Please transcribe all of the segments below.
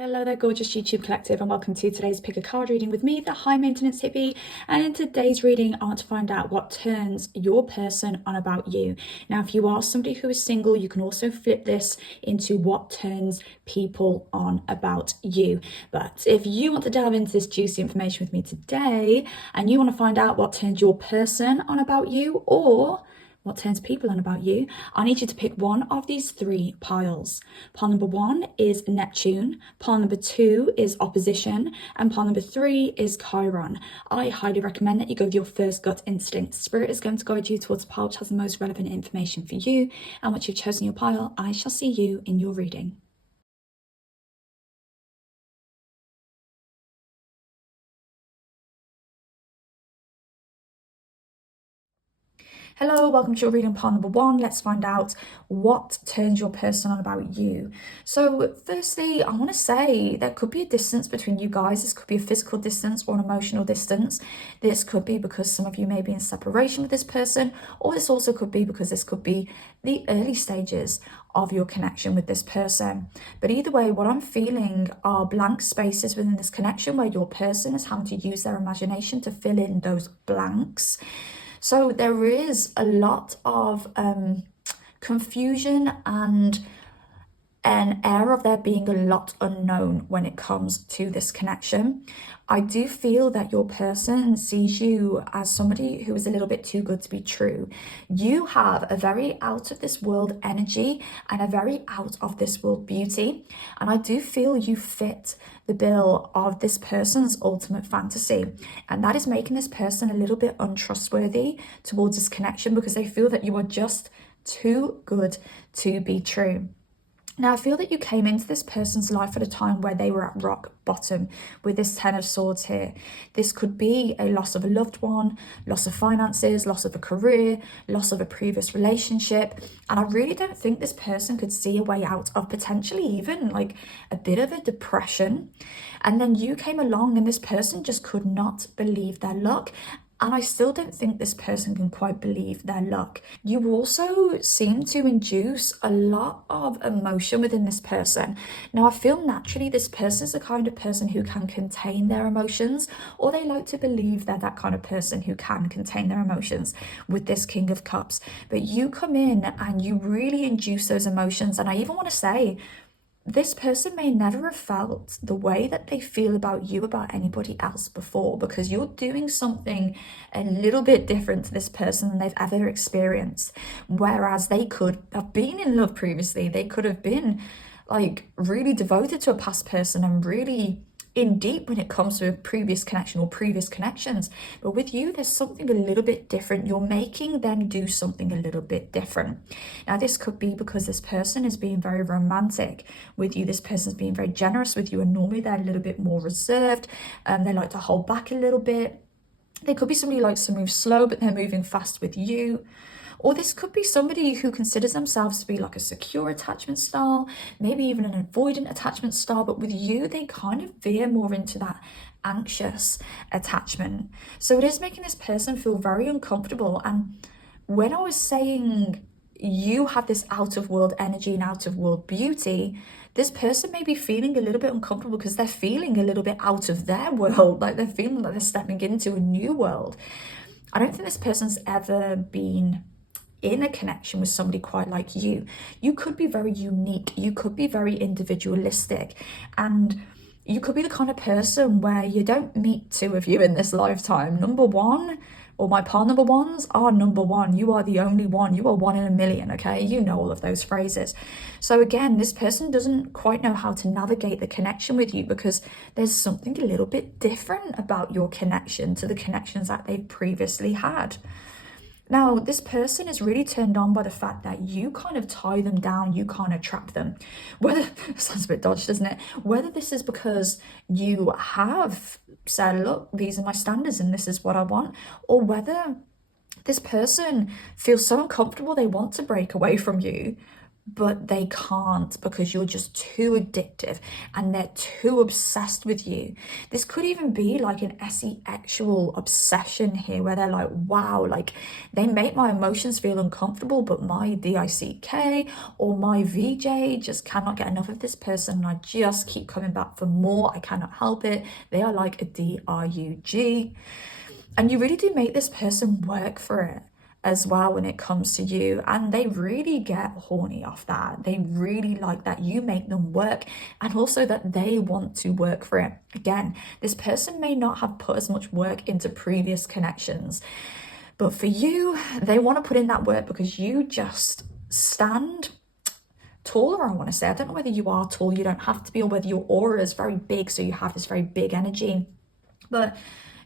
Hello there, gorgeous YouTube collective, and welcome to today's pick a card reading with me, the high maintenance hippie. And in today's reading, I want to find out what turns your person on about you. Now, if you are somebody who is single, you can also flip this into what turns people on about you. But if you want to delve into this juicy information with me today, and you want to find out what turns your person on about you, or what turns people on about you, I need you to pick one of these three piles. Pile number one is Neptune, pile number two is opposition, and pile number three is Chiron. I highly recommend that you go with your first gut instinct. Spirit is going to guide you towards the pile which has the most relevant information for you, and once you've chosen your pile, I shall see you in your reading. Hello, welcome to your reading pile number one. Let's find out what turns your person on about you. So firstly, I want to say there could be a distance between you guys. This could be a physical distance or an emotional distance. This could be because some of you may be in separation with this person, or this also could be because this could be the early stages of your connection with this person. But either way, what I'm feeling are blank spaces within this connection where your person is having to use their imagination to fill in those blanks. So there is a lot of confusion and an air of there being a lot unknown when it comes to this connection. I do feel that your person sees you as somebody who is a little bit too good to be true. You have a very out of this world energy and a very out of this world beauty. And I do feel you fit the bill of this person's ultimate fantasy. And that is making this person a little bit untrustworthy towards this connection because they feel that you are just too good to be true. Now, I feel that you came into this person's life at a time where they were at rock bottom with this Ten of Swords here. This could be a loss of a loved one, loss of finances, loss of a career, loss of a previous relationship. And I really don't think this person could see a way out of potentially even like a bit of a depression. And then you came along and this person just could not believe their luck. And I still don't think this person can quite believe their luck. You also seem to induce a lot of emotion within this person. Now, I feel naturally this person is the kind of person who can contain their emotions, or they like to believe they're that kind of person who can contain their emotions with this King of Cups. But you come in and you really induce those emotions. And I even want to say, this person may never have felt the way that they feel about you about anybody else before, because you're doing something a little bit different to this person than they've ever experienced. Whereas they could have been in love previously, they could have been like really devoted to a past person and really in deep when it comes to a previous connection or previous connections. But with you, there's something a little bit different. You're making them do something a little bit different. Now, this could be because this person is being very romantic with you. This person's being very generous with you, and normally they're a little bit more reserved. They like to hold back a little bit. They could be somebody who likes to move slow, but they're moving fast with you. Or this could be somebody who considers themselves to be like a secure attachment style, maybe even an avoidant attachment style, but with you, they kind of veer more into that anxious attachment. So it is making this person feel very uncomfortable. And when I was saying you have this out of world energy and out of world beauty, this person may be feeling a little bit uncomfortable because they're feeling a little bit out of their world, like they're feeling like they're stepping into a new world. I don't think this person's ever been in a connection with somebody quite like you. You could be very unique, you could be very individualistic, and you could be the kind of person where you don't meet two of you in this lifetime. Number one, or my pile number ones are number one. You are the only one. You are one in a million, okay? You know all of those phrases. So again, this person doesn't quite know how to navigate the connection with you because there's something a little bit different about your connection to the connections that they've previously had. Now, this person is really turned on by the fact that you kind of tie them down, you kind of trap them. Whether, sounds a bit dodgy, doesn't it? Whether this is because you have said, look, these are my standards and this is what I want, or whether this person feels so uncomfortable they want to break away from you, but they can't because you're just too addictive and they're too obsessed with you. This could even be like an sexual obsession here where they're like, wow, like they make my emotions feel uncomfortable, but my DICK or my VJ just cannot get enough of this person and I just keep coming back for more. I cannot help it. They are like a DRUG. And you really do make this person work for it as well when it comes to you, and they really get horny off that. They really like that you make them work and also that they want to work for it. Again, this person may not have put as much work into previous connections, but for you, they want to put in that work because you just stand taller, I want to say. I don't know whether you are tall, you don't have to be, or whether your aura is very big, so you have this very big energy, but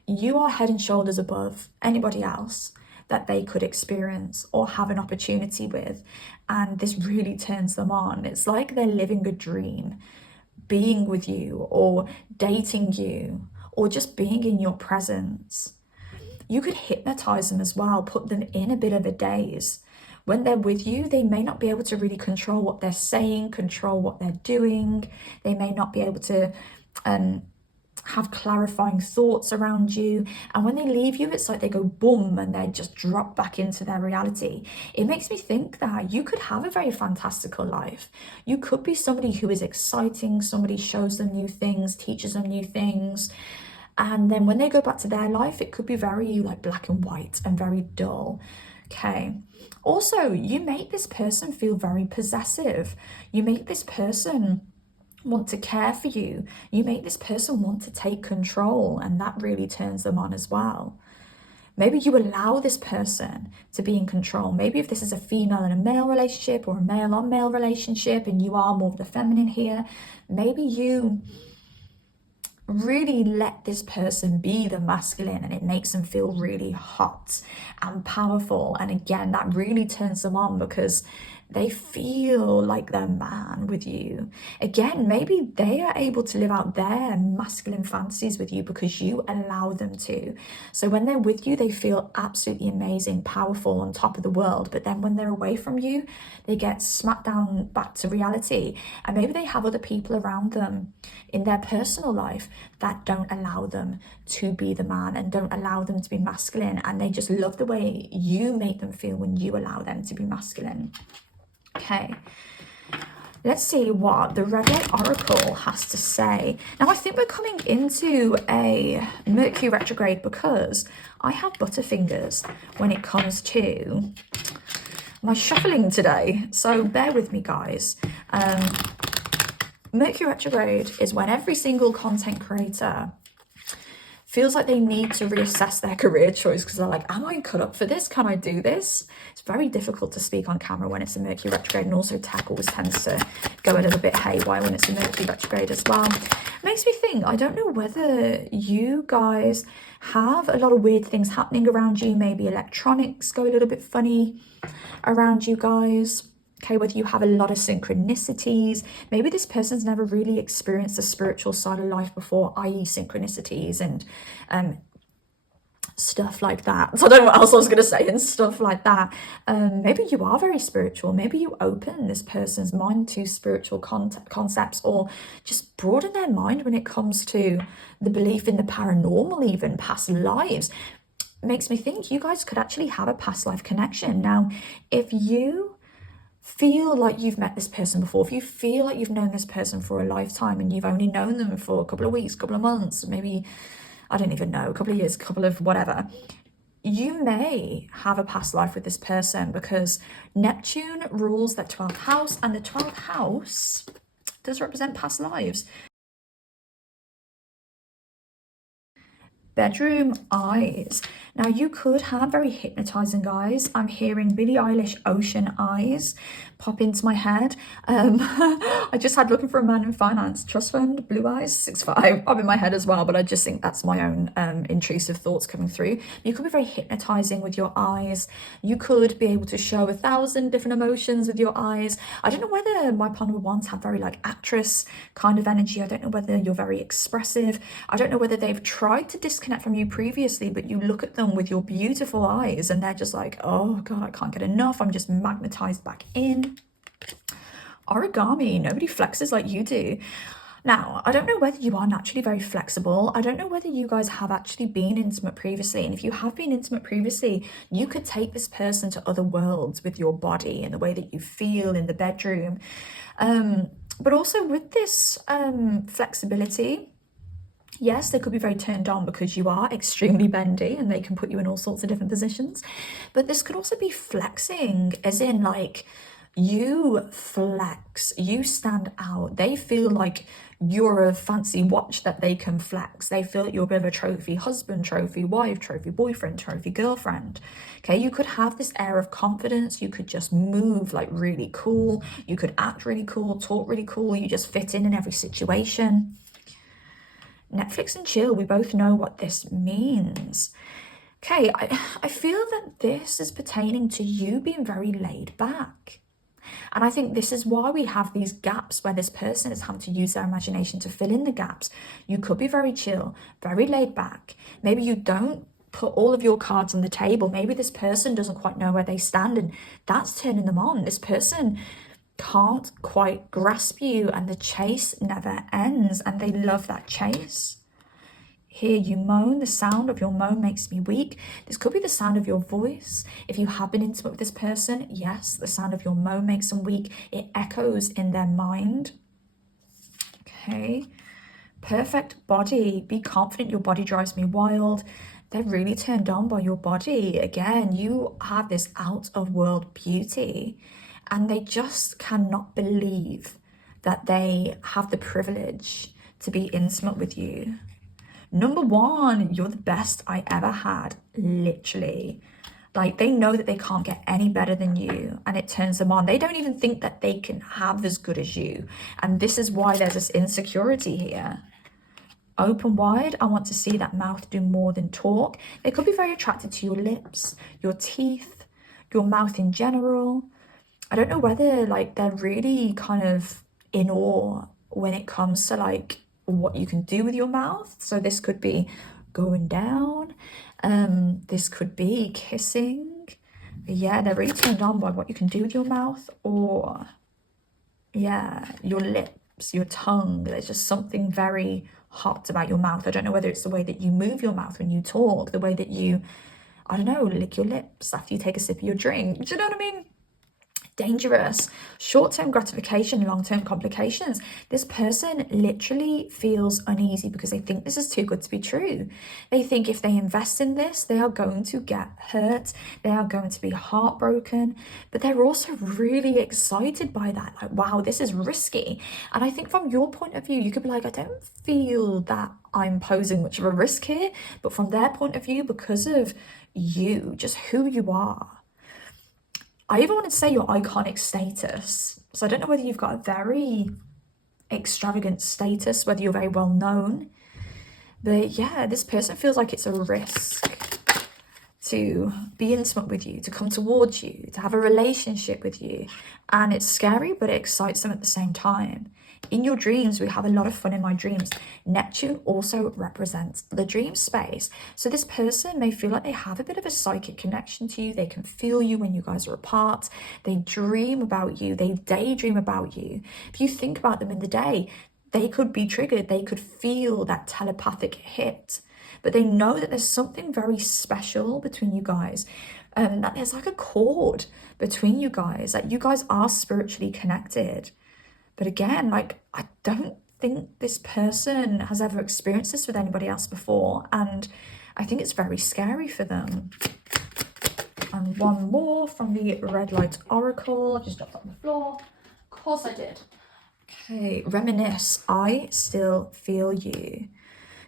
you are head and shoulders above anybody else that they could experience or have an opportunity with. And this really turns them on. It's like they're living a dream, being with you or dating you or just being in your presence. You could hypnotize them as well, put them in a bit of a daze. When they're with you, they may not be able to really control what they're saying, control what they're doing. They may not be able to have clarifying thoughts around you, and when they leave you, it's like they go boom and they just drop back into their reality. It makes me think that you could have a very fantastical life. You could be somebody who is exciting, somebody shows them new things, teaches them new things, and then when they go back to their life, it could be very like black and white and very dull. Okay. Also, you make this person feel very possessive. You make this person want to care for you. You make this person want to take control, and that really turns them on as well. Maybe you allow this person to be in control. Maybe if this is a female and a male relationship or a male on male relationship and you are more of the feminine here, maybe you really let this person be the masculine and it makes them feel really hot and powerful. And again, that really turns them on because they feel like they're man with you. Again, maybe they are able to live out their masculine fantasies with you because you allow them to. So when they're with you, they feel absolutely amazing, powerful, on top of the world. But then when they're away from you, they get smacked down back to reality. And maybe they have other people around them in their personal life that don't allow them to be the man and don't allow them to be masculine. And they just love the way you make them feel when you allow them to be masculine. Okay, let's see what the Red Light Oracle has to say. Now, I think we're coming into a Mercury retrograde because I have butterfingers when it comes to my shuffling today. So bear with me, guys. Mercury retrograde is when every single content creator feels like they need to reassess their career choice because they're like, am I cut up for this? Can I do this? It's very difficult to speak on camera when it's a Mercury retrograde, and also tech always tends to go a little bit haywire when it's a Mercury retrograde as well. Makes me think, I don't know whether you guys have a lot of weird things happening around you. Maybe electronics go a little bit funny around you guys. Okay, whether you have a lot of synchronicities. Maybe this person's never really experienced the spiritual side of life before, i.e. synchronicities and stuff like that. So I don't know what else I was going to say and stuff like that. Maybe you are very spiritual. Maybe you open this person's mind to spiritual concepts, or just broaden their mind when it comes to the belief in the paranormal, even past lives. Makes me think you guys could actually have a past life connection. Now, if you feel like you've met this person before, if you feel like you've known this person for a lifetime and you've only known them for a couple of weeks, couple of months, maybe, I don't even know, a couple of years, a couple of whatever, you may have a past life with this person because Neptune rules that 12th house, and the 12th house does represent past lives. Bedroom eyes. Now, you could have very hypnotizing eyes. I'm hearing Billie Eilish Ocean Eyes pop into my head. I just had Looking for a Man in Finance, Trust Fund, Blue Eyes, 6'5", pop in my head as well, but I just think that's my own intrusive thoughts coming through. You could be very hypnotizing with your eyes. You could be able to show 1,000 different emotions with your eyes. I don't know whether my partner ones have very like actress kind of energy. I don't know whether you're very expressive. I don't know whether they've tried to disconnect from you previously, but you look at them with your beautiful eyes and they're just like, oh God, I can't get enough. I'm just magnetized back in. Origami, nobody flexes like you do. Now, I don't know whether you are naturally very flexible. I don't know whether you guys have actually been intimate previously. And if you have been intimate previously, you could take this person to other worlds with your body and the way that you feel in the bedroom. But also with this flexibility, yes, they could be very turned on because you are extremely bendy and they can put you in all sorts of different positions. But this could also be flexing, as in like you flex, you stand out. They feel like you're a fancy watch that they can flex. They feel like you're a bit of a trophy husband, trophy wife, trophy boyfriend, trophy girlfriend. Okay, you could have this air of confidence. You could just move like really cool. You could act really cool, talk really cool. You just fit in every situation. Netflix and chill, we both know what this means. Okay, I feel that this is pertaining to you being very laid back. And I think this is why we have these gaps where this person is having to use their imagination to fill in the gaps. You could be very chill, very laid back. Maybe you don't put all of your cards on the table. Maybe this person doesn't quite know where they stand and that's turning them on. This person can't quite grasp you and the chase never ends and they love that chase. Hear you moan, the sound of your moan makes me weak. This could be the sound of your voice. If you have been intimate with this person, yes, the sound of your moan makes them weak. It echoes in their mind. Okay. Perfect body. Be confident. Your body drives me wild. They're really turned on by your body. Again, you have this out of world beauty and they just cannot believe that they have the privilege to be intimate with you. Number one, you're the best I ever had, literally. Like, they know that they can't get any better than you, and it turns them on. They don't even think that they can have as good as you. And this is why there's this insecurity here. Open wide, I want to see that mouth do more than talk. They could be very attracted to your lips, your teeth, your mouth in general. I don't know whether, like, they're really kind of in awe when it comes to, like, what you can do with your mouth. So this could be going down, this could be kissing. Yeah, they're really turned on by what you can do with your mouth, or yeah, your lips, your tongue. There's just something very hot about your mouth. I don't know whether it's the way that you move your mouth when you talk, the way that you, I don't know, lick your lips after you take a sip of your drink. Do you know what I mean? Dangerous. Short-term gratification, long-term complications. This person literally feels uneasy because they think this is too good to be true. They think if they invest in this, they are going to get hurt. They are going to be heartbroken. But they're also really excited by that. Like, wow, this is risky. And I think from your point of view, you could be like, I don't feel that I'm posing much of a risk here. But from their point of view, because of you, just who you are, I even want to say your iconic status. So I don't know whether you've got a very extravagant status, whether you're very well known. But yeah, this person feels like it's a risk to be intimate with you, to come towards you, to have a relationship with you. And it's scary, but it excites them at the same time. In your dreams, we have a lot of fun in my dreams. Neptune also represents the dream space. So this person may feel like they have a bit of a psychic connection to you. They can feel you when you guys are apart. They dream about you. They daydream about you. If you think about them in the day, they could be triggered. They could feel that telepathic hit. But they know that there's something very special between you guys. That there's like a cord between you guys. That you guys are spiritually connected. But again, like, I don't think this person has ever experienced this with anybody else before. And I think it's very scary for them. And one more from the Red Light Oracle. I just dropped it on the floor. Of course I did. Okay, reminisce. I still feel you.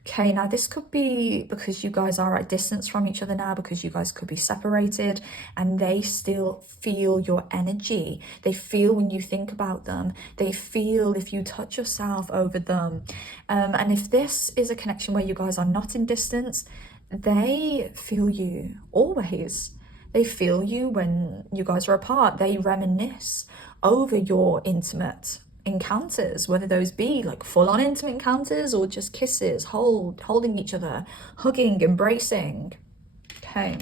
Okay, now this could be because you guys are at distance from each other now, because you guys could be separated and they still feel your energy. They feel when you think about them. They feel if you touch yourself over them. And if this is a connection where you guys are not in distance, they feel you always. They feel you when you guys are apart. They reminisce over your intimate encounters, whether those be like full-on intimate encounters or just kisses, holding each other, hugging, embracing. Okay,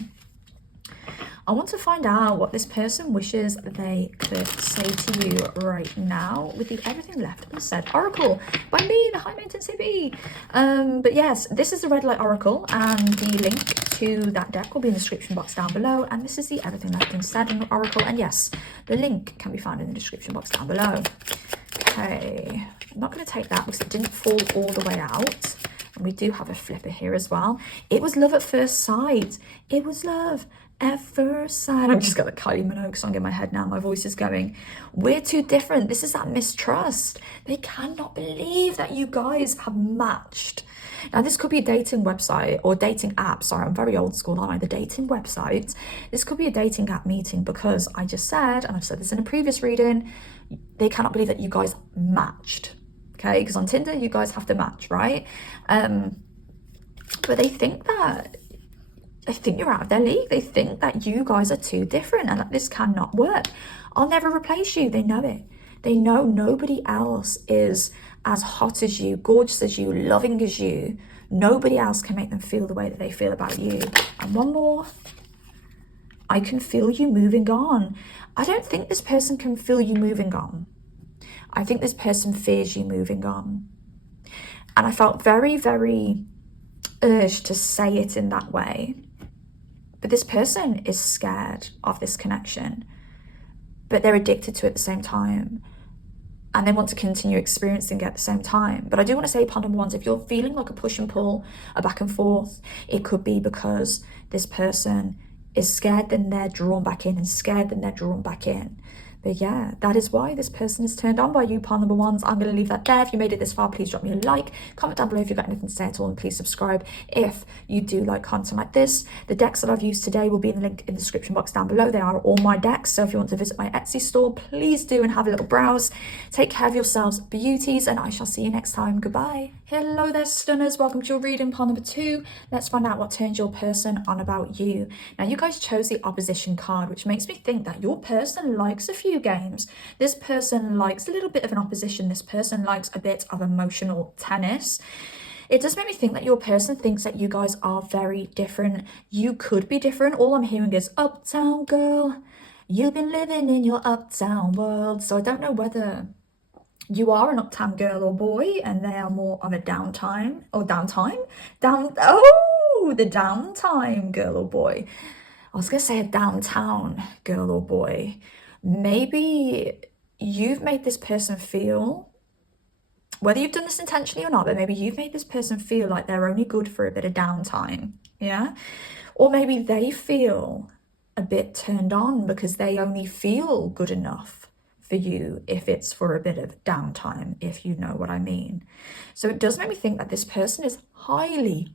I want to find out what this person wishes they could say to you right now with the Everything Left Unsaid Oracle by me, the High Maintenance Hippie. But yes, this is the Red Light Oracle, and the link to that deck will be in the description box down below. And this is the Everything Left Unsaid Oracle, and yes, the link can be found in the description box down below. Okay, I'm not going to take that because it didn't fall all the way out. And we do have a flipper here as well. It was love at first sight. It was love at first sight. I've just got the Kylie Minogue song in my head now. My voice is going. We're too different. This is that mistrust. They cannot believe that you guys have matched. Now, this could be a dating website or dating app. Sorry, I'm very old school, aren't I? The dating website. This could be a dating app meeting because I just said, and I've said this in a previous reading, they cannot believe that you guys matched. Okay, because on Tinder, you guys have to match, right? But they think you're out of their league. They think that you guys are too different and that this cannot work. I'll never replace you. They know it. They know nobody else is as hot as you, gorgeous as you, loving as you. Nobody else can make them feel the way that they feel about you. And one more. I can feel you moving on. I don't think this person can feel you moving on. I think this person fears you moving on. And I felt very, very urged to say it in that way. But this person is scared of this connection, but they're addicted to it at the same time. And they want to continue experiencing it at the same time. But I do want to say, upon number ones, if you're feeling like a push and pull, a back and forth, it could be because this person is scared, then they're drawn back in, and scared, then they're drawn back in. But yeah, that is why this person is turned on by you, pile number ones. I'm going to leave that there. If you made it this far, please drop me a like. Comment down below if you've got anything to say at all, and please subscribe if you do like content like this. The decks that I've used today will be in the link in the description box down below. They are all my decks, so if you want to visit my Etsy store, please do and have a little browse. Take care of yourselves, beauties, and I shall see you next time. Goodbye. Hello there, stunners. Welcome to your reading, pile number 2. Let's find out what turns your person on about you. Now, you guys chose the opposition card, which makes me think that your person likes a few games. This person likes a little bit of an opposition. This person likes a bit of emotional tennis. It does make me think that your person thinks that you guys are very different. You could be different. All I'm hearing is uptown girl. You've been living in your uptown world. So I don't know whether you are an uptown girl or boy and they are more of a the downtime girl or boy. I was going to say a downtown girl or boy. Maybe you've made this person feel, whether you've done this intentionally or not, but maybe you've made this person feel like they're only good for a bit of downtime, yeah? Or maybe they feel a bit turned on because they only feel good enough for you if it's for a bit of downtime, if you know what I mean. So it does make me think that this person is highly,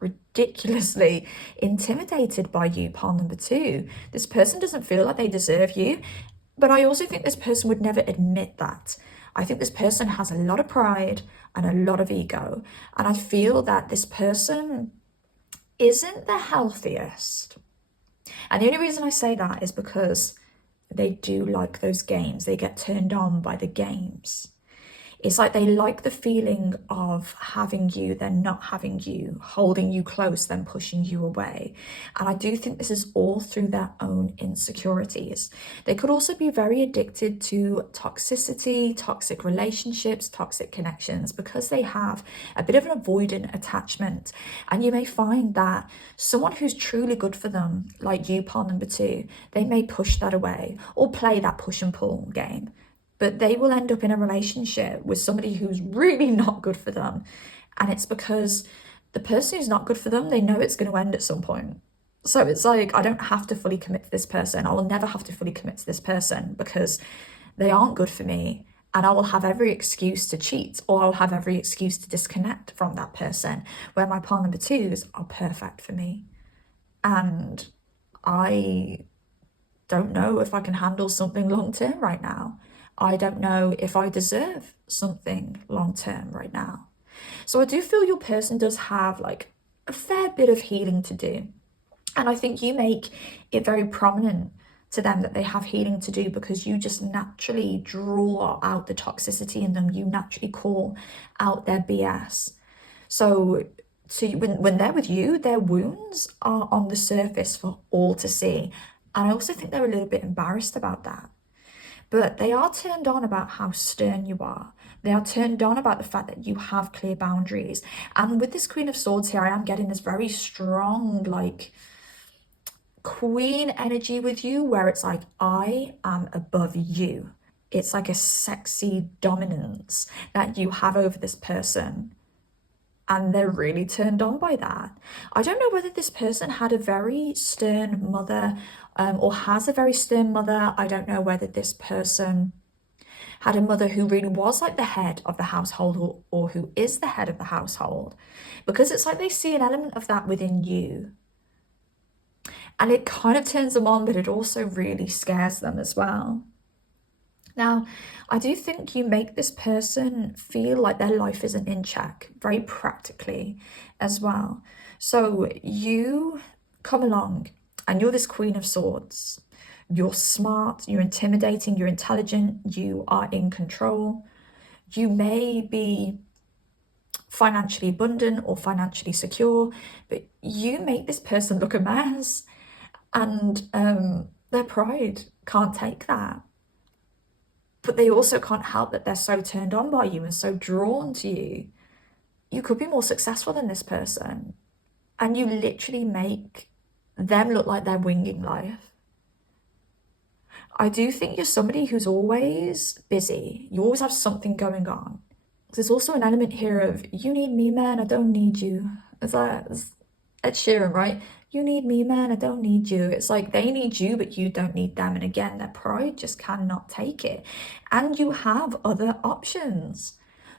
ridiculously intimidated by you, pile number 2. This person doesn't feel like they deserve you, but I also think this person would never admit that. I think this person has a lot of pride and a lot of ego, and I feel that this person isn't the healthiest. And the only reason I say that is because they do like those games. They get turned on by the games. It's like they like the feeling of having you, then not having you, holding you close, then pushing you away. And I do think this is all through their own insecurities. They could also be very addicted to toxicity, toxic relationships, toxic connections, because they have a bit of an avoidant attachment. And you may find that someone who's truly good for them, like you, pile number 2, they may push that away or play that push and pull game. But they will end up in a relationship with somebody who's really not good for them. And it's because the person who's not good for them, they know it's going to end at some point. So it's like, I don't have to fully commit to this person. I will never have to fully commit to this person because they aren't good for me. And I will have every excuse to cheat, or I'll have every excuse to disconnect from that person, where my pile number 2s are perfect for me. And I don't know if I can handle something long term right now. I don't know if I deserve something long term right now. So I do feel your person does have like a fair bit of healing to do. And I think you make it very prominent to them that they have healing to do because you just naturally draw out the toxicity in them. You naturally call out their BS. So to when they're with you, their wounds are on the surface for all to see. And I also think they're a little bit embarrassed about that. But they are turned on about how stern you are. They are turned on about the fact that you have clear boundaries. And with this Queen of Swords here, I am getting this very strong, like, queen energy with you, where it's like, I am above you. It's like a sexy dominance that you have over this person. And they're really turned on by that. I don't know whether this person had a very stern mother, or has a very stern mother. I don't know whether this person had a mother who really was like the head of the household, or who is the head of the household, because it's like they see an element of that within you. And it kind of turns them on, but it also really scares them as well. Now, I do think you make this person feel like their life isn't in check, very practically as well. So you come along and you're this Queen of Swords. You're smart, you're intimidating, you're intelligent, you are in control. You may be financially abundant or financially secure, but you make this person look a mess. And their pride can't take that. But they also can't help that they're so turned on by you and so drawn to you. You could be more successful than this person. And you literally make them look like they're winging life. I do think you're somebody who's always busy. You always have something going on. There's also an element here of, you need me, man, I don't need you. It's like Ed Sheeran, right? You need me, man, I don't need you. It's like they need you, but you don't need them. And again, their pride just cannot take it. And you have other options.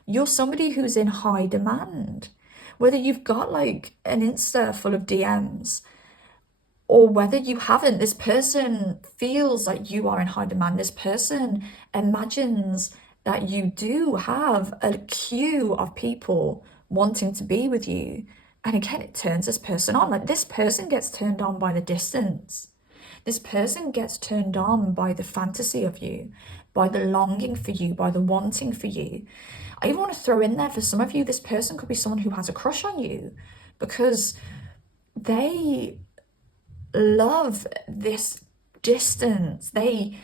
You're somebody who's in high demand. Whether you've got like an Insta full of DMs, or whether you haven't, this person feels like you are in high demand. This person imagines that you do have a queue of people wanting to be with you. And again, it turns this person on. Like, this person gets turned on by the distance. This person gets turned on by the fantasy of you, by the longing for you, by the wanting for you. I even want to throw in there, for some of you, this person could be someone who has a crush on you, because they love this distance. I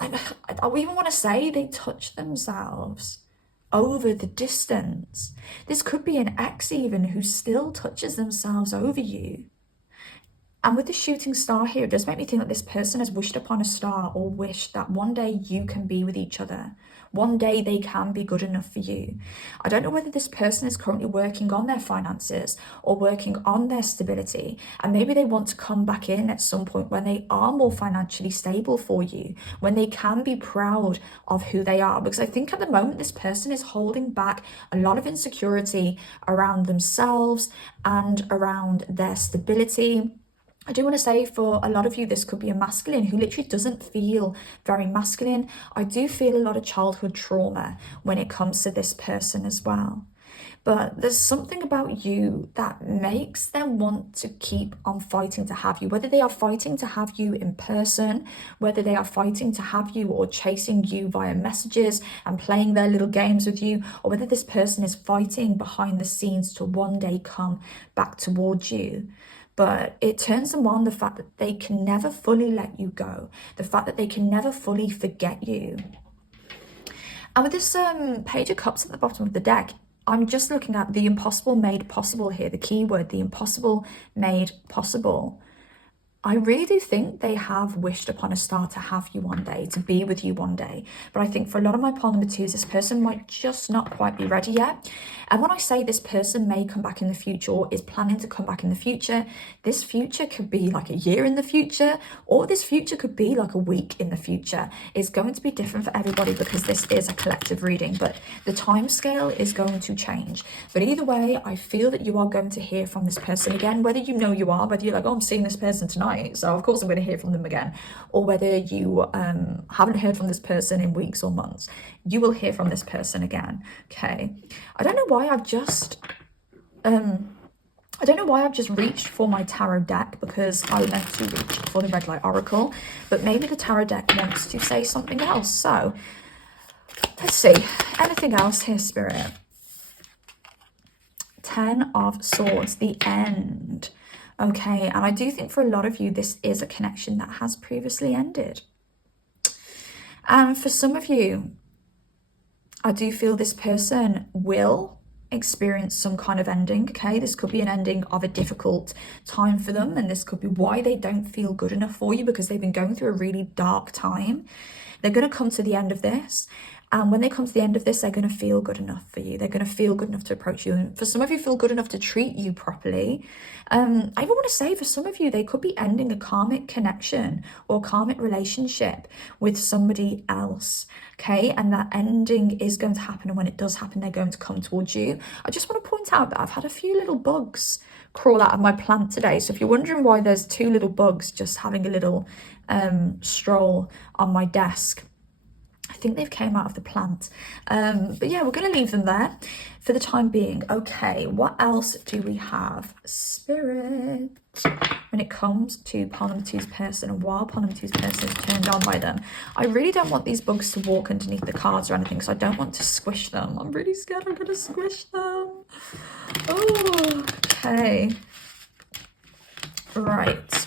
even want to say they touch themselves over the distance. This could be an ex even who still touches themselves over you. And with the shooting star here, it does make me think that this person has wished upon a star, or wished that one day you can be with each other. One day they can be good enough for you. I don't know whether this person is currently working on their finances or working on their stability. And maybe they want to come back in at some point when they are more financially stable for you, when they can be proud of who they are. Because I think at the moment, this person is holding back a lot of insecurity around themselves and around their stability. I do want to say, for a lot of you, this could be a masculine who literally doesn't feel very masculine. I do feel a lot of childhood trauma when it comes to this person as well. But there's something about you that makes them want to keep on fighting to have you, whether they are fighting to have you in person, whether they are fighting to have you or chasing you via messages and playing their little games with you, or whether this person is fighting behind the scenes to one day come back towards you. But it turns them on, the fact that they can never fully let you go, the fact that they can never fully forget you. And with this Page of Cups at the bottom of the deck, I'm just looking at the impossible made possible here, the key word, the impossible made possible. I really do think they have wished upon a star to have you one day, to be with you one day. But I think for a lot of my pile number twos, this person might just not quite be ready yet. And when I say this person may come back in the future, or is planning to come back in the future, this future could be like a year in the future, or this future could be like a week in the future. It's going to be different for everybody because this is a collective reading, but the time scale is going to change. But either way, I feel that you are going to hear from this person again, whether you know you are, whether you're like, oh, I'm seeing this person tonight, so of course I'm going to hear from them again, or whether you haven't heard from this person in weeks or months, you will hear from this person again. Okay, I don't know why I've just reached for my tarot deck, because I meant to reach for the red light oracle, but maybe the tarot deck wants to say something else. So let's see, anything else here, Spirit? Ten of Swords, the end. Okay, and I do think for a lot of you, this is a connection that has previously ended. And for some of you, I do feel this person will experience some kind of ending, okay? This could be an ending of a difficult time for them, and this could be why they don't feel good enough for you, because they've been going through a really dark time. They're going to come to the end of this, and when they come to the end of this, they're going to feel good enough for you. They're going to feel good enough to approach you, and for some of you, feel good enough to treat you properly. I even want to say, for some of you, they could be ending a karmic connection or karmic relationship with somebody else, okay? And that ending is going to happen, and when it does happen, they're going to come towards you. I just want to point out that I've had a few little bugs crawl out of my plant today. So if you're wondering why there's two little bugs just having a little stroll on my desk, I think they've came out of the plant. But yeah, we're going to leave them there for the time being. Okay, what else do we have? Spirit. When it comes to Parliament's person, and while Parliament's person is turned on by them, I really don't want these bugs to walk underneath the cards or anything, so I don't want to squish them. I'm really scared I'm going to squish them. Oh, okay. Right.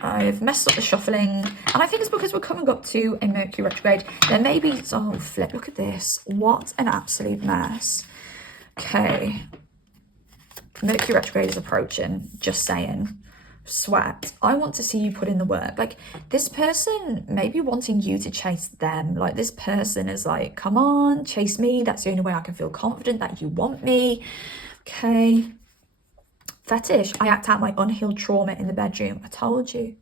I've messed up the shuffling, and I think it's because we're coming up to a Mercury retrograde. There may be, oh flip, look at this, what an absolute mess. Okay, Mercury retrograde is approaching, just saying. Sweat. I want to see you put in the work. Like, this person may be wanting you to chase them. Like, this person is like, come on, chase me, that's the only way I can feel confident that you want me. Okay. Fetish. I act out my unhealed trauma in the bedroom. I told you.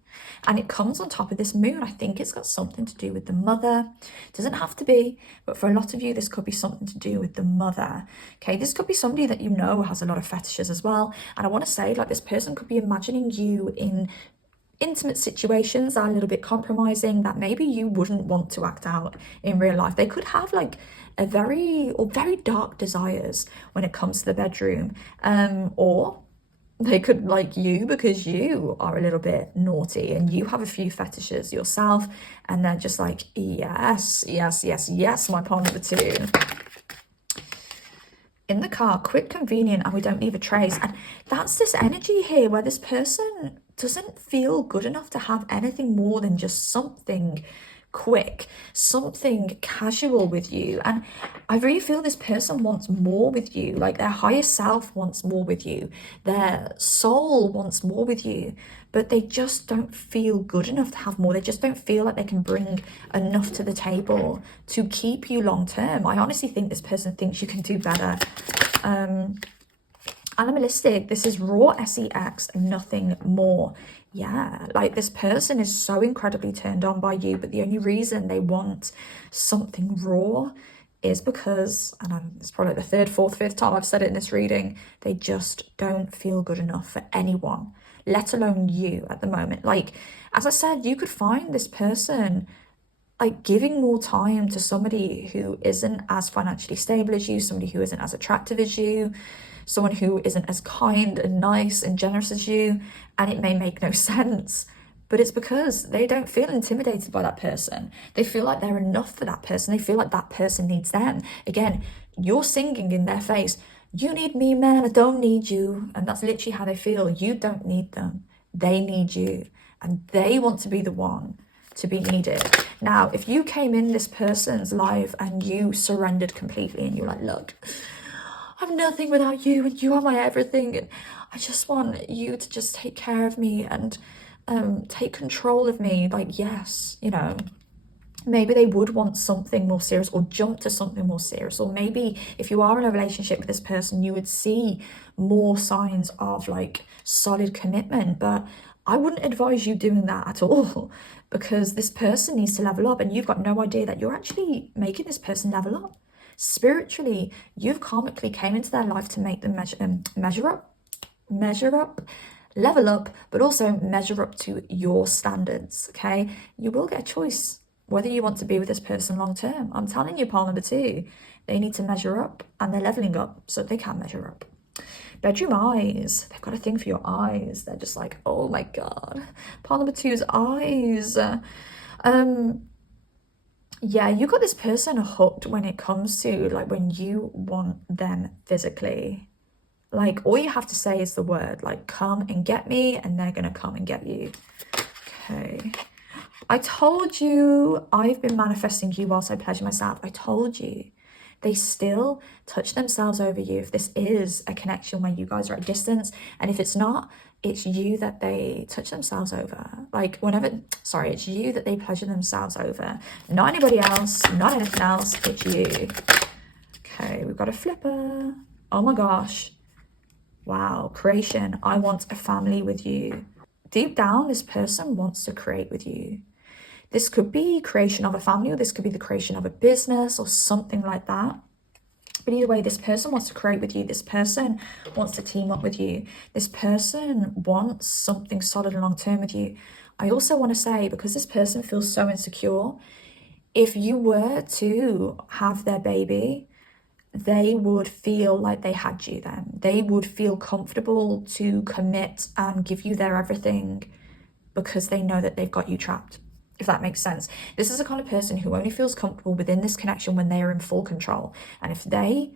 And it comes on top of this moon. I think it's got something to do with the mother. It doesn't have to be, but for a lot of you, this could be something to do with the mother. Okay, this could be somebody that you know has a lot of fetishes as well. And I want to say, like, this person could be imagining you in intimate situations that are a little bit compromising, that maybe you wouldn't want to act out in real life. They could have like a very dark desires when it comes to the bedroom, or they could like you because you are a little bit naughty and you have a few fetishes yourself, and they're just like, yes, yes, yes, yes, my pawn number two. In the car, quick, convenient, and we don't leave a trace. And that's this energy here where this person doesn't feel good enough to have anything more than just something quick, something casual with you. And I really feel this person wants more with you. Like, their higher self wants more with you, their soul wants more with you, but they just don't feel good enough to have more. They just don't feel like they can bring enough to the table to keep you long term. I honestly think this person thinks you can do better. Animalistic, this is raw sex, nothing more. Yeah, like, this person is so incredibly turned on by you, but the only reason they want something raw is because, and it's probably the third, fourth, fifth time I've said it in this reading, they just don't feel good enough for anyone, let alone you at the moment. Like, as I said, you could find this person like giving more time to somebody who isn't as financially stable as you, somebody who isn't as attractive as you, someone who isn't as kind and nice and generous as you, and it may make no sense, but it's because they don't feel intimidated by that person. They feel like they're enough for that person. They feel like that person needs them. Again, you're singing in their face, you need me, man, I don't need you. And that's literally how they feel. You don't need them. They need you. And they want to be the one to be needed. Now, if you came in this person's life and you surrendered completely and you're like, look, I'm nothing without you and you are my everything, and I just want you to just take care of me and take control of me, like, yes, you know, maybe they would want something more serious or jump to something more serious. Or maybe if you are in a relationship with this person, you would see more signs of like solid commitment. But I wouldn't advise you doing that at all, because this person needs to level up, and you've got no idea that you're actually making this person level up. Spiritually, you've karmically came into their life to make them measure up, level up, but also measure up to your standards, okay? You will get a choice whether you want to be with this person long term. I'm telling you, pile number two, they need to measure up, and they're leveling up so they can measure up. Bedroom eyes, they've got a thing for your eyes. They're just like, oh my god, pile number two's eyes. Yeah, you got this person hooked when it comes to like when you want them physically. Like, all you have to say is the word, like, come and get me, and they're gonna come and get you. Okay. I told you I've been manifesting you whilst I pleasure myself. I told you. They still touch themselves over you if this is a connection where you guys are at a distance. And if it's not, it's you that they touch themselves over. Like, whenever, sorry, it's you that they pleasure themselves over. Not anybody else, not anything else, it's you. Okay, we've got a flipper. Oh my gosh. Wow, creation. I want a family with you. Deep down, this person wants to create with you. This could be creation of a family, or this could be the creation of a business or something like that. But either way, this person wants to create with you. This person wants to team up with you. This person wants something solid and long-term with you. I also want to say, because this person feels so insecure, if you were to have their baby, they would feel like they had you then. They would feel comfortable to commit and give you their everything because they know that they've got you trapped, if that makes sense. This is the kind of person who only feels comfortable within this connection when they are in full control. And if they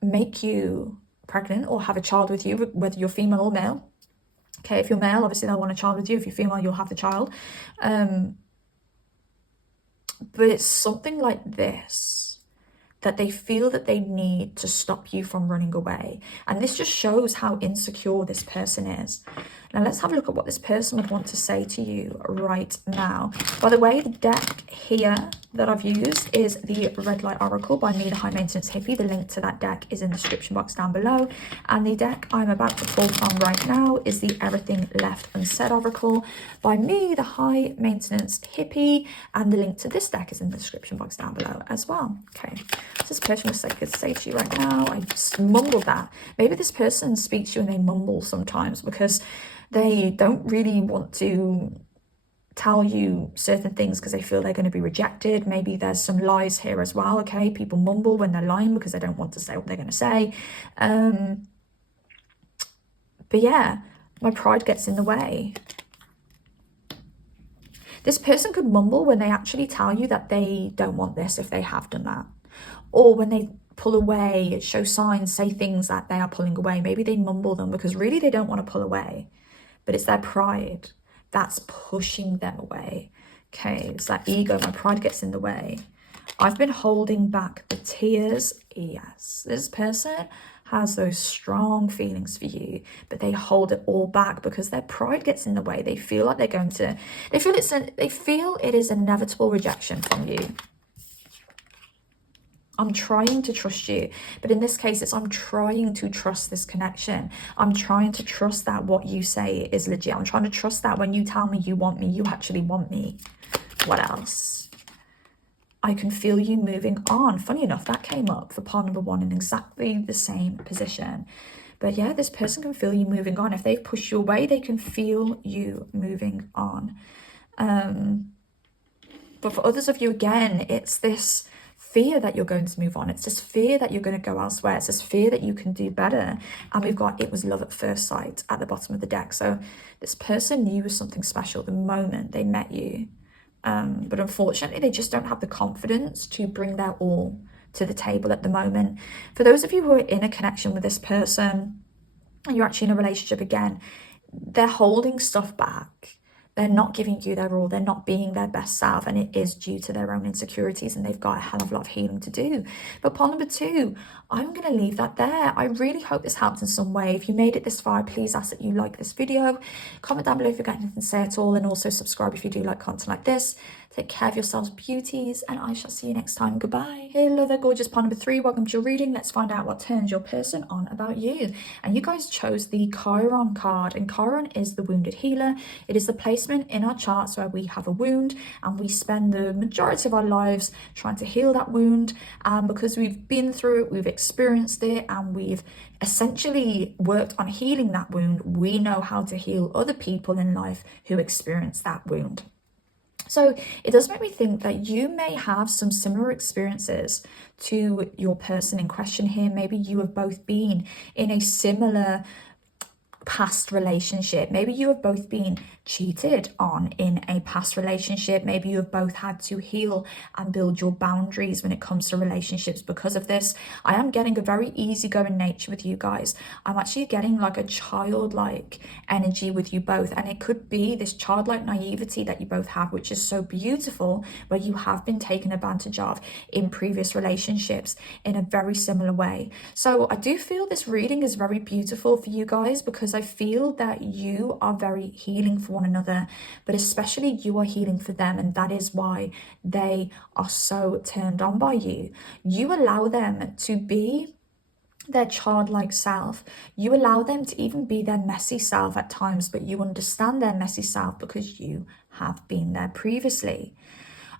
make you pregnant or have a child with you, whether you're female or male, okay, if you're male, obviously they'll want a child with you. If you're female, you'll have the child. But it's something like this, that they feel that they need to stop you from running away. And this just shows how insecure this person is. Now let's have a look at what this person would want to say to you right now. By the way, the deck here that I've used is the Red Light Oracle by me, the High Maintenance Hippie. The link to that deck is in the description box down below. And the deck I'm about to pull from right now is the Everything Left Unsaid Oracle by me, the High Maintenance Hippie. And the link to this deck is in the description box down below as well. Okay, so this person could say to you right now, I just mumbled that. Maybe this person speaks to you and they mumble sometimes because they don't really want to tell you certain things because they feel they're going to be rejected. Maybe there's some lies here as well, okay? People mumble when they're lying because they don't want to say what they're going to say. But yeah, my pride gets in the way. This person could mumble when they actually tell you that they don't want this if they have done that. Or when they pull away, show signs, say things that they are pulling away. Maybe they mumble them because really they don't want to pull away. But it's their pride that's pushing them away. Okay, it's that ego. My pride gets in the way. I've been holding back the tears. Yes, this person has those strong feelings for you, but they hold it all back because their pride gets in the way. They feel like they're going to, they feel it is inevitable rejection from you. I'm trying to trust you, but in this case, it's I'm trying to trust this connection. I'm trying to trust that what you say is legit. I'm trying to trust that when you tell me you want me, you actually want me. What else? I can feel you moving on. Funny enough, that came up for part number 1 in exactly the same position. But yeah, this person can feel you moving on. If they've pushed you away, they can feel you moving on. But for others of you, again, it's this fear that you're going to move on. It's this fear that you're going to go elsewhere. It's this fear that you can do better. And we've got it was love at first sight at the bottom of the deck. So this person knew you was something special the moment they met you. But unfortunately, they just don't have the confidence to bring their all to the table at the moment. For those of you who are in a connection with this person and you're actually in a relationship again, they're holding stuff back. They're not giving you their all. They're not being their best self. And it is due to their own insecurities. And they've got a hell of a lot of healing to do. But part number 2, I'm going to leave that there. I really hope this helped in some way. If you made it this far, please ask that you like this video. Comment down below if you've got anything to say at all. And also subscribe if you do like content like this. Take care of yourselves, beauties. And I shall see you next time. Goodbye. Hello there, gorgeous. Part number 3. Welcome to your reading. Let's find out what turns your person on about you. And you guys chose the Chiron card. And Chiron is the wounded healer. It is the placement in our charts where we have a wound and we spend the majority of our lives trying to heal that wound. And because we've been through it, we've experienced it, and we've essentially worked on healing that wound, we know how to heal other people in life who experience that wound. So it does make me think that you may have some similar experiences to your person in question here. Maybe you have both been in a similar past relationship. Maybe you have both been cheated on in a past relationship. Maybe you have both had to heal and build your boundaries when it comes to relationships because of this. I am getting a very easygoing nature with you guys. I'm actually getting like a childlike energy with you both, and it could be this childlike naivety that you both have, which is so beautiful, where you have been taken advantage of in previous relationships in a very similar way. So I do feel this reading is very beautiful for you guys, because I feel that you are very healing for one another, but especially you are healing for them, and that is why they are so turned on by you. You allow them to be their childlike self. You allow them to even be their messy self at times, but you understand their messy self because you have been there previously.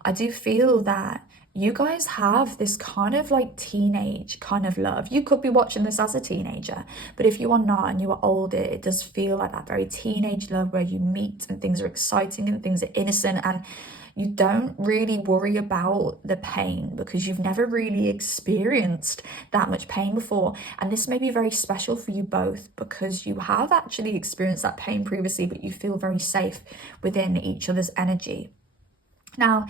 I do feel that you guys have this kind of like teenage kind of love. You could be watching this as a teenager, but if you are not and you are older, it does feel like that very teenage love where you meet and things are exciting and things are innocent, and you don't really worry about the pain because you've never really experienced that much pain before. And this may be very special for you both because you have actually experienced that pain previously, but you feel very safe within each other's energy. Now,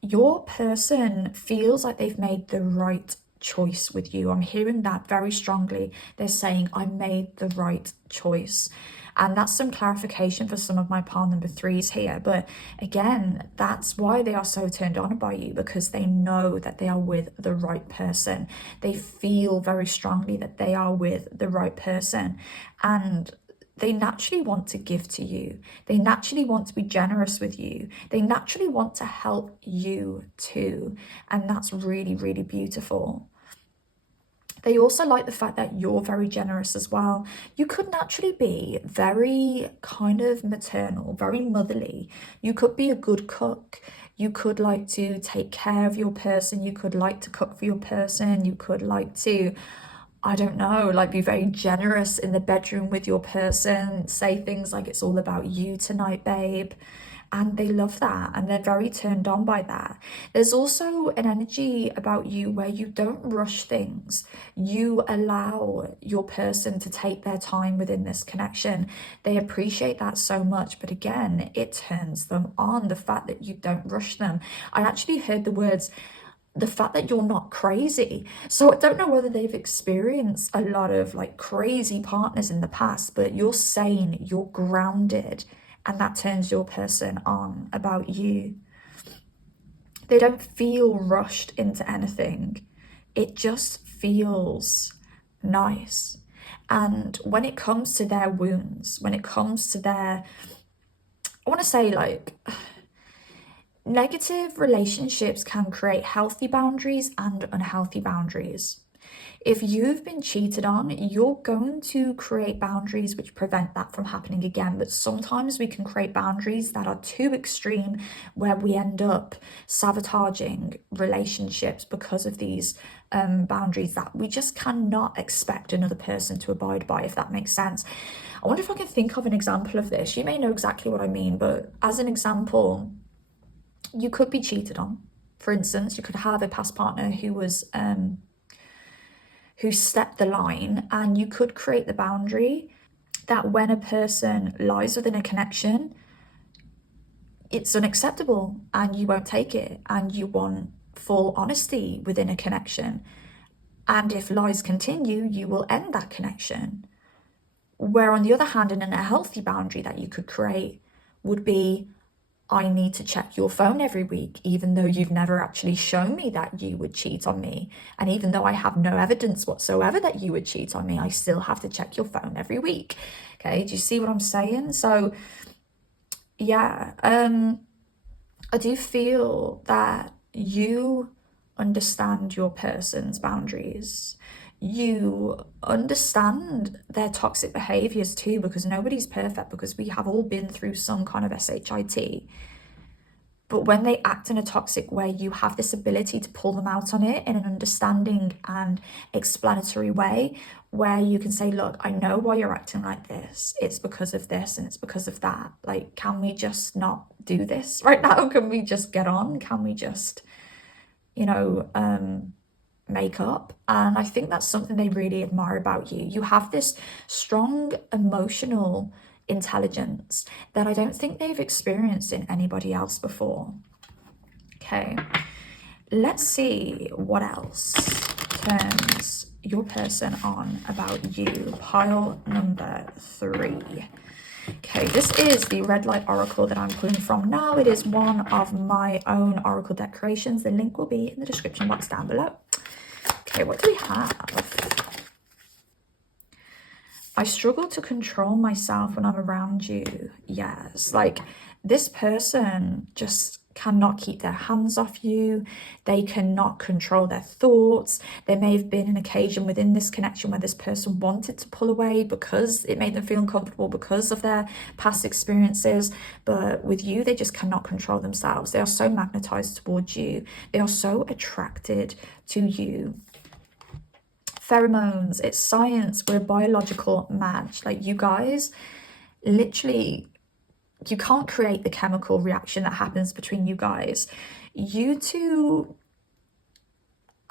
your person feels like they've made the right choice with you. I'm hearing that very strongly. They're saying, I made the right choice. And that's some clarification for some of my pile number threes here. But again, that's why they are so turned on by you, because they know that they are with the right person. They feel very strongly that they are with the right person. And they naturally want to give to you. They naturally want to be generous with you. They naturally want to help you too. And that's really, really beautiful. They also like the fact that you're very generous as well. You could naturally be very kind of maternal, very motherly. You could be a good cook. You could like to take care of your person. You could like to cook for your person. You could like to, I don't know, like be very generous in the bedroom with your person. Say things like, it's all about you tonight, babe. And they love that, and they're very turned on by that. There's also an energy about you where you don't rush things. You allow your person to take their time within this connection. They appreciate that so much, but again, it turns them on, the fact that you don't rush them. I actually heard the words, the fact that you're not crazy. So I don't know whether they've experienced a lot of like crazy partners in the past, but you're sane, you're grounded, and that turns your person on about you. They don't feel rushed into anything. It just feels nice. And when it comes to their wounds, when it comes to their, I want to say like, negative relationships can create healthy boundaries and unhealthy boundaries. If you've been cheated on, you're going to create boundaries which prevent that from happening again. But sometimes we can create boundaries that are too extreme, where we end up sabotaging relationships because of these boundaries that we just cannot expect another person to abide by, if that makes sense. I wonder if I can think of an example of this. You may know exactly what I mean, but as an example, you could be cheated on. For instance, you could have a past partner who was who stepped the line, and you could create the boundary that when a person lies within a connection, it's unacceptable and you won't take it, and you want full honesty within a connection. And if lies continue, you will end that connection. Where on the other hand, in a healthy boundary that you could create would be, I need to check your phone every week, even though you've never actually shown me that you would cheat on me. And even though I have no evidence whatsoever that you would cheat on me, I still have to check your phone every week. Okay, do you see what I'm saying? So yeah, I do feel that you understand your person's boundaries. You understand their toxic behaviors too, because nobody's perfect, because we have all been through some kind of SHIT. But when they act in a toxic way, you have this ability to pull them out on it in an understanding and explanatory way, where you can say, look, I know why you're acting like this. It's because of this and it's because of that. Like, can we just not do this right now? Can we just get on? Can we just, you know, makeup, and I think that's something they really admire about you. You have this strong emotional intelligence that I don't think they've experienced in anybody else before. Okay, let's see what else turns your person on about you. Pile number 3. Okay, this is the red light oracle that I'm pulling from now. It is one of my own oracle deck creations. The link will be in the description box down below. Okay, what do we have? I struggle to control myself when I'm around you. Yes, like this person just cannot keep their hands off you. They cannot control their thoughts. There may have been an occasion within this connection where this person wanted to pull away because it made them feel uncomfortable because of their past experiences. But with you, they just cannot control themselves. They are so magnetized towards you. They are so attracted to you. Pheromones, it's science. We're a biological match. Like, you guys, literally, you can't create the chemical reaction that happens between you guys. You two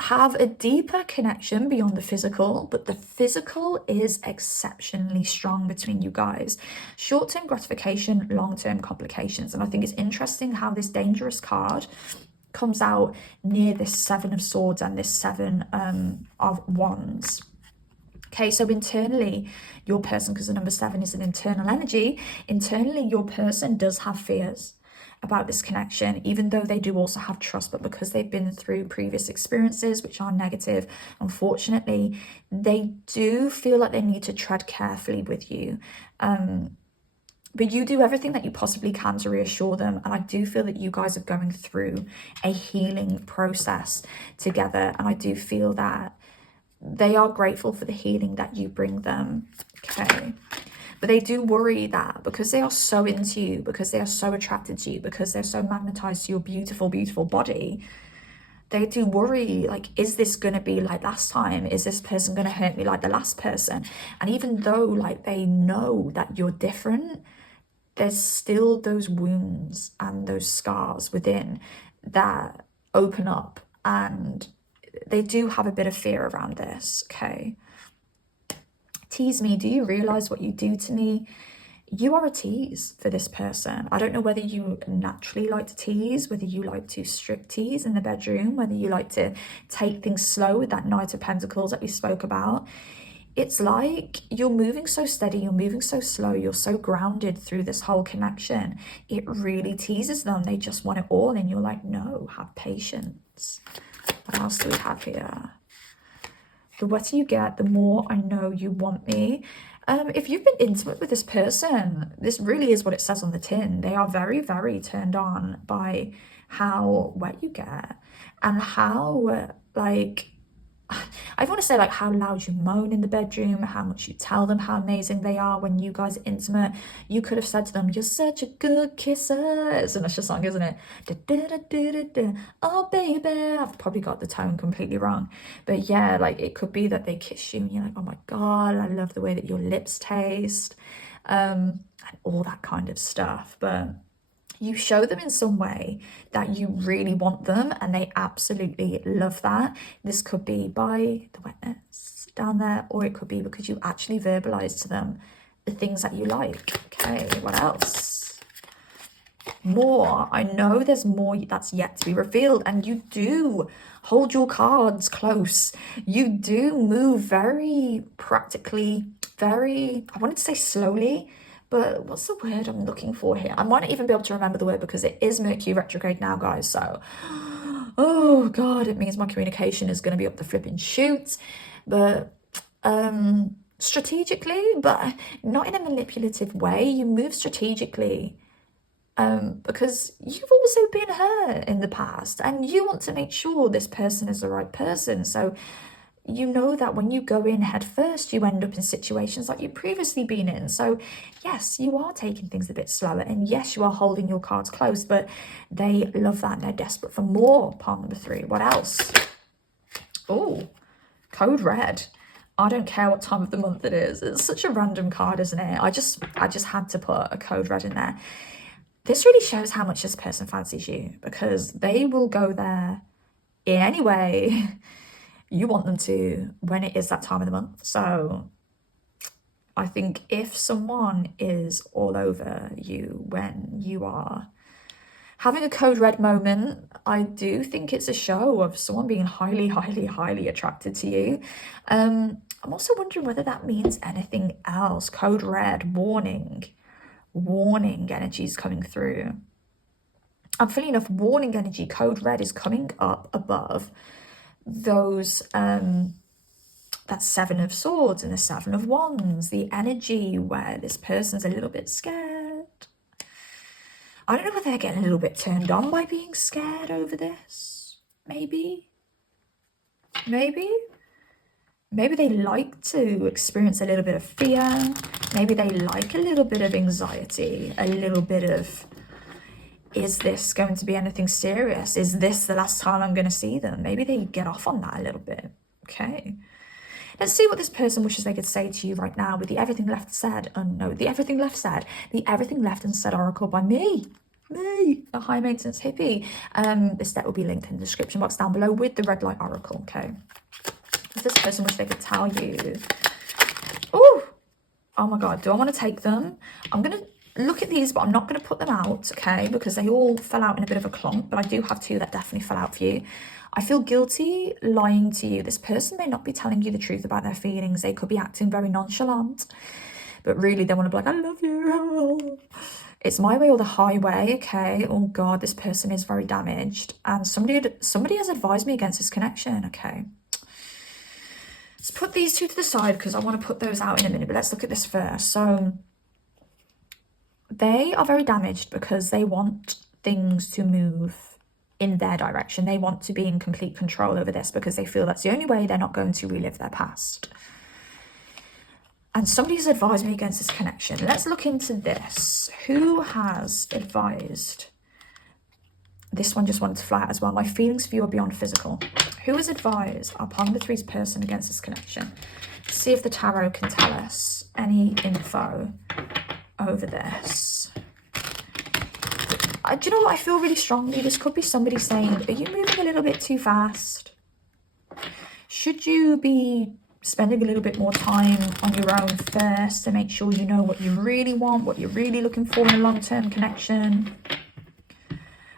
have a deeper connection beyond the physical, but the physical is exceptionally strong between you guys. Short-term gratification, long-term complications. And I think it's interesting how this dangerous card comes out near this 7 of Swords and this 7 of Wands. Okay, so internally, your person, because the number 7 is an internal energy, internally your person does have fears about this connection, even though they do also have trust. But because they've been through previous experiences which are negative, unfortunately, they do feel like they need to tread carefully with you. But you do everything that you possibly can to reassure them. And I do feel that you guys are going through a healing process together. And I do feel that they are grateful for the healing that you bring them. Okay. But they do worry that because they are so into you, because they are so attracted to you, because they're so magnetized to your beautiful, beautiful body, they do worry, like, is this going to be like last time? Is this person going to hurt me like the last person? And even though, like, they know that you're different, there's still those wounds and those scars within that open up, and they do have a bit of fear around this. Okay. Tease me. Do you realize what you do to me? You are a tease for this person. I don't know whether you naturally like to tease, whether you like to strip tease in the bedroom, whether you like to take things slow with that Knight of Pentacles that we spoke about. It's like you're moving so steady, you're moving so slow, you're so grounded through this whole connection. It really teases them. They just want it all, and you're like, no, have patience. What else do we have here? The wetter you get, the more I know you want me. If you've been intimate with this person, this really is what it says on the tin. They are very, very turned on by how wet you get and how, like, I want to say, like, how loud you moan in the bedroom, how much you tell them how amazing they are when you guys are intimate. You could have said to them, you're such a good kisser. It's an Usher song, isn't it? Da, da, da, da, da, da. Oh, baby. I've probably got the tone completely wrong. But yeah, like, it could be that they kiss you and you're like, oh my God, I love the way that your lips taste. And all that kind of stuff. But you show them in some way that you really want them, and they absolutely love that. This could be by the wetness down there, or it could be because you actually verbalize to them the things that you like. Okay, what else? More. I know there's more that's yet to be revealed, and you do hold your cards close. You do move very practically, very, I wanted to say slowly, but what's the word I'm looking for here? I might not even be able to remember the word because it is Mercury retrograde now, guys. So, oh God, it means my communication is going to be up the flipping chute. But strategically, but not in a manipulative way. You move strategically because you've also been hurt in the past and you want to make sure this person is the right person. So you know that when you go in head first, you end up in situations like you've previously been in. So yes, you are taking things a bit slower, and yes, you are holding your cards close, but they love that and they're desperate for more. Palm number 3. What else? Oh, code red. I don't care what time of the month it is. It's such a random card, isn't it? I just had to put a code red in there. This really shows how much this person fancies you, because they will go there in any way. you want them to when it is that time of the month. So I think if someone is all over you when you are having a code red moment, I do think it's a show of someone being highly, highly, highly attracted to you. I'm also wondering whether that means anything else. Code red, warning energies coming through. I'm feeling enough warning energy. Code red is coming up above those, that Seven of Swords and the Seven of Wands, the energy where this person's a little bit scared. I don't know whether they're getting a little bit turned on by being scared over this. Maybe they like to experience a little bit of fear. Maybe they like a little bit of anxiety, a little bit of, is this going to be anything serious? Is this the last time I'm going to see them? Maybe they get off on that a little bit. Okay. Let's see what this person wishes they could say to you right now with the Everything Left Said. Oh no, the Everything Left Said. The Everything Left Unsaid Oracle by me, a high maintenance hippie. This deck will be linked in the description box down below with the red light oracle. Okay. If this person wishes they could tell you. Oh my God, do I want to take them? I'm going to look at these, but I'm not going to put them out, okay? Because they all fell out in a bit of a clump, but I do have two that definitely fell out for you. I feel guilty lying to you. This person may not be telling you the truth about their feelings. They could be acting very nonchalant, but really they want to be like, I love you. It's my way or the highway, okay? Oh God, this person is very damaged. And somebody has advised me against this connection, okay? Let's put these two to the side because I want to put those out in a minute, but let's look at this first. So they are very damaged because they want things to move in their direction. They want to be in complete control over this because they feel that's the only way they're not going to relive their past. And somebody's advised me against this connection. Let's look into this. Who has advised? This one just wanted to fly out as well. My feelings for you are beyond physical. Who is advised upon the three's person against this connection? See if the tarot can tell us any info over this. Do you know what? I feel really strongly. This could be somebody saying, are you moving a little bit too fast? Should you be spending a little bit more time on your own first to make sure you know what you really want, what you're really looking for in a long-term connection?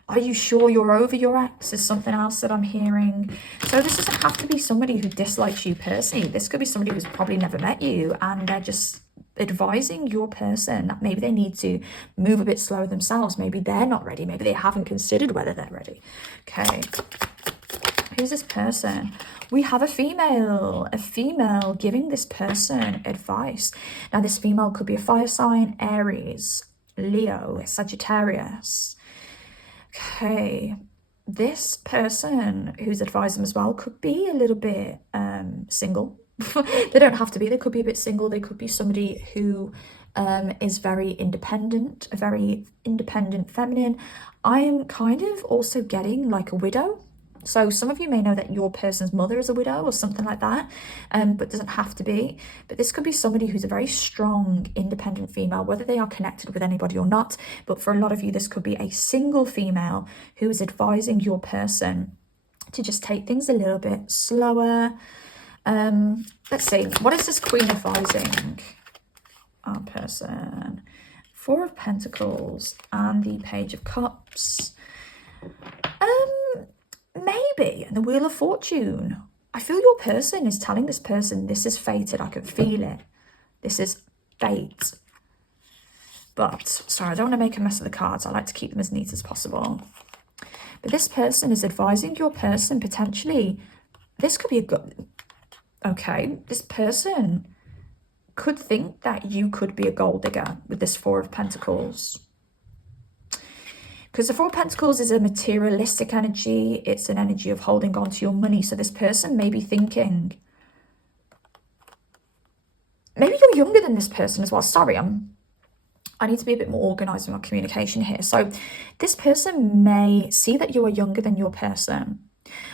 Are you sure you're over your ex? Is something else that I'm hearing. So this doesn't have to be somebody who dislikes you personally. This could be somebody who's probably never met you and they're just advising your person that maybe they need to move a bit slower themselves. Maybe they're not ready. Maybe they haven't considered whether they're ready. Okay. Who's this person? We have a female giving this person advice. Now this female could be a fire sign, Aries, Leo, Sagittarius. Okay, this person who's advised them as well could be a little bit single. They don't have to be. They could be a bit single. They could be somebody who is very independent, a very independent feminine. I am kind of also getting like a widow. So some of you may know that your person's mother is a widow or something like that, but doesn't have to be. But this could be somebody who's a very strong, independent female, whether they are connected with anybody or not. But for a lot of you, this could be a single female who is advising your person to just take things a little bit slower. Let's see, what is this queen advising our person? Four of Pentacles and the Page of Cups. Maybe, and the Wheel of Fortune. I feel your person is telling this person, this is fated, I can feel it. This is fate. But, sorry, I don't want to make a mess of the cards. I like to keep them as neat as possible. But this person is advising your person potentially, this could be a good, okay, this person could think that you could be a gold digger with this Four of Pentacles. Because the Four of Pentacles is a materialistic energy. It's an energy of holding on to your money. So this person may be thinking, maybe you're younger than this person as well. Sorry, I need to be a bit more organized in my communication here. So this person may see that you are younger than your person.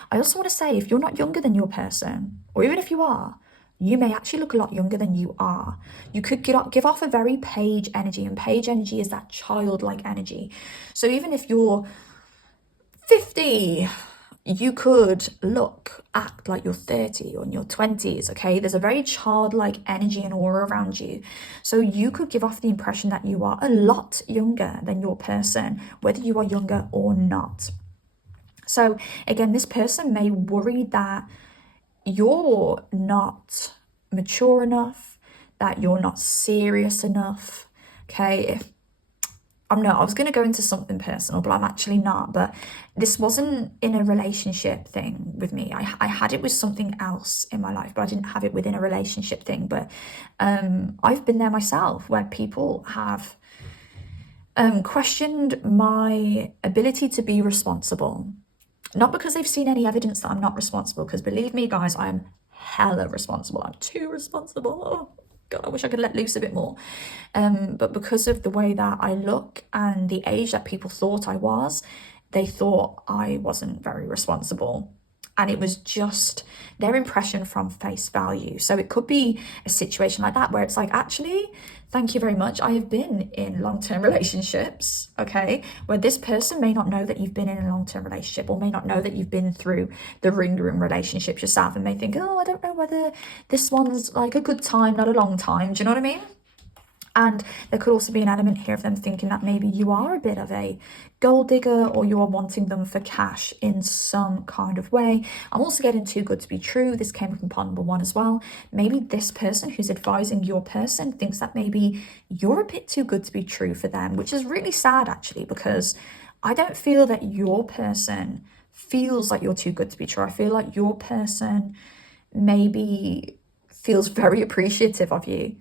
I also want to say, if you're not younger than your person, or even if you are, you may actually look a lot younger than you are. You could give off a very page energy, and page energy is that childlike energy. So even if you're 50, you could act like you're 30 or in your 20s, okay? There's a very childlike energy and aura around you. So you could give off the impression that you are a lot younger than your person, whether you are younger or not. So again, this person may worry that you're not mature enough, that you're not serious enough, okay? If I was going to go into something personal, but I'm actually not. But this wasn't in a relationship thing with me. I had it with something else in my life, but I didn't have it within a relationship thing. But I've been there myself, where people have questioned my ability to be responsible. Not because they've seen any evidence that I'm not responsible, because believe me, guys, I'm hella responsible. I'm too responsible. Oh, God, I wish I could let loose a bit more. But because of the way that I look and the age that people thought I was, they thought I wasn't very responsible. And it was just their impression from face value. So it could be a situation like that where it's like, actually, thank you very much. I have been in long-term relationships, okay, where this person may not know that you've been in a long-term relationship, or may not know that you've been through the ring room relationships yourself, and may think, oh, I don't know whether this one's like a good time, not a long time. Do you know what I mean? And there could also be an element here of them thinking that maybe you are a bit of a gold digger, or you are wanting them for cash in some kind of way. I'm also getting too good to be true. This came from part number 1 as well. Maybe this person who's advising your person thinks that maybe you're a bit too good to be true for them, which is really sad actually, because I don't feel that your person feels like you're too good to be true. I feel like your person maybe feels very appreciative of you,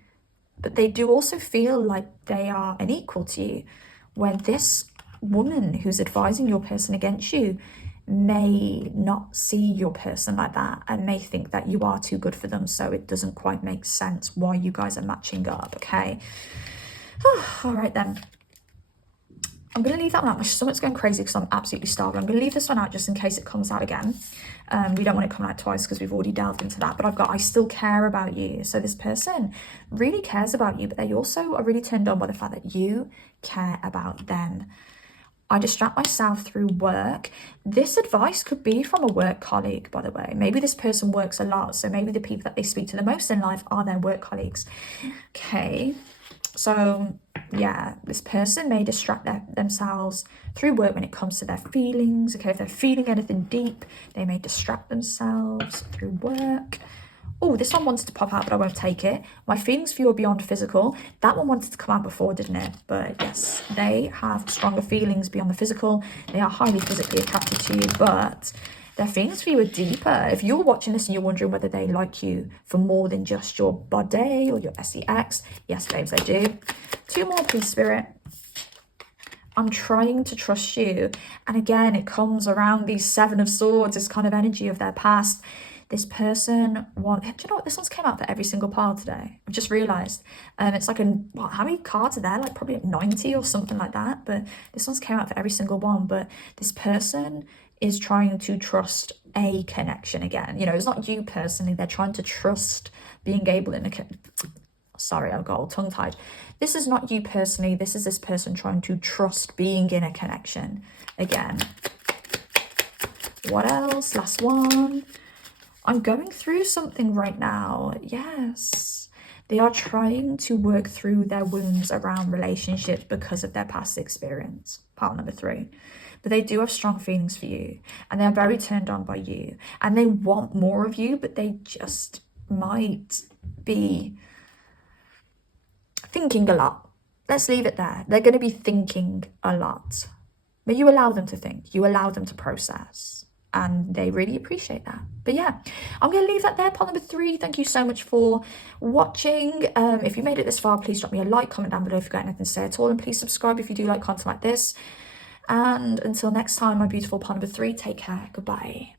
but they do also feel like they are an equal to you, where this woman who's advising your person against you may not see your person like that, and may think that you are too good for them, so it doesn't quite make sense why you guys are matching up, okay? All right then. I'm going to leave that one out. My stomach's going crazy because I'm absolutely starving. I'm going to leave this one out just in case it comes out again. We don't want it coming out twice because we've already delved into that. But I still care about you. So this person really cares about you, but they also are really turned on by the fact that you care about them. I distract myself through work. This advice could be from a work colleague, by the way. Maybe this person works a lot, so maybe the people that they speak to the most in life are their work colleagues. Okay, so yeah, this person may distract themselves through work when it comes to their feelings. Okay, if they're feeling anything deep, they may distract themselves through work. Oh, this one wanted to pop out, but I won't take it. My feelings for you are beyond physical. That one wanted to come out before, didn't it? But yes, they have stronger feelings beyond the physical. They are highly physically attracted to you, but their feelings for you are deeper. If you're watching this and you're wondering whether they like you for more than just your body or your sex, yes, babes, they do. 2 more, please, Spirit. I'm trying to trust you. And again, it comes around these 7 of Swords, this kind of energy of their past. This person do you know what? This one's came out for every single pile today. I've just realised. It's like how many cards are there? Like probably 90 or something like that. But this one's came out for every single one. But this person is trying to trust a connection again. You know, it's not you personally. They're trying to trust being able in a sorry, I got all tongue-tied. This is not you personally. This is this person trying to trust being in a connection again. What else? Last one. I'm going through something right now. Yes. They are trying to work through their wounds around relationships because of their past experience. Part number 3. But they do have strong feelings for you. And they are very turned on by you. And they want more of you, but they just might be thinking a lot. Let's leave it there. They're going to be thinking a lot. But you allow them to think. You allow them to process. And they really appreciate that. But yeah, I'm going to leave that there, part number 3. Thank you so much for watching. If you made it this far, please drop me a like, comment down below if you've got anything to say at all. And please subscribe if you do like content like this. And until next time, my beautiful part number 3, take care. Goodbye.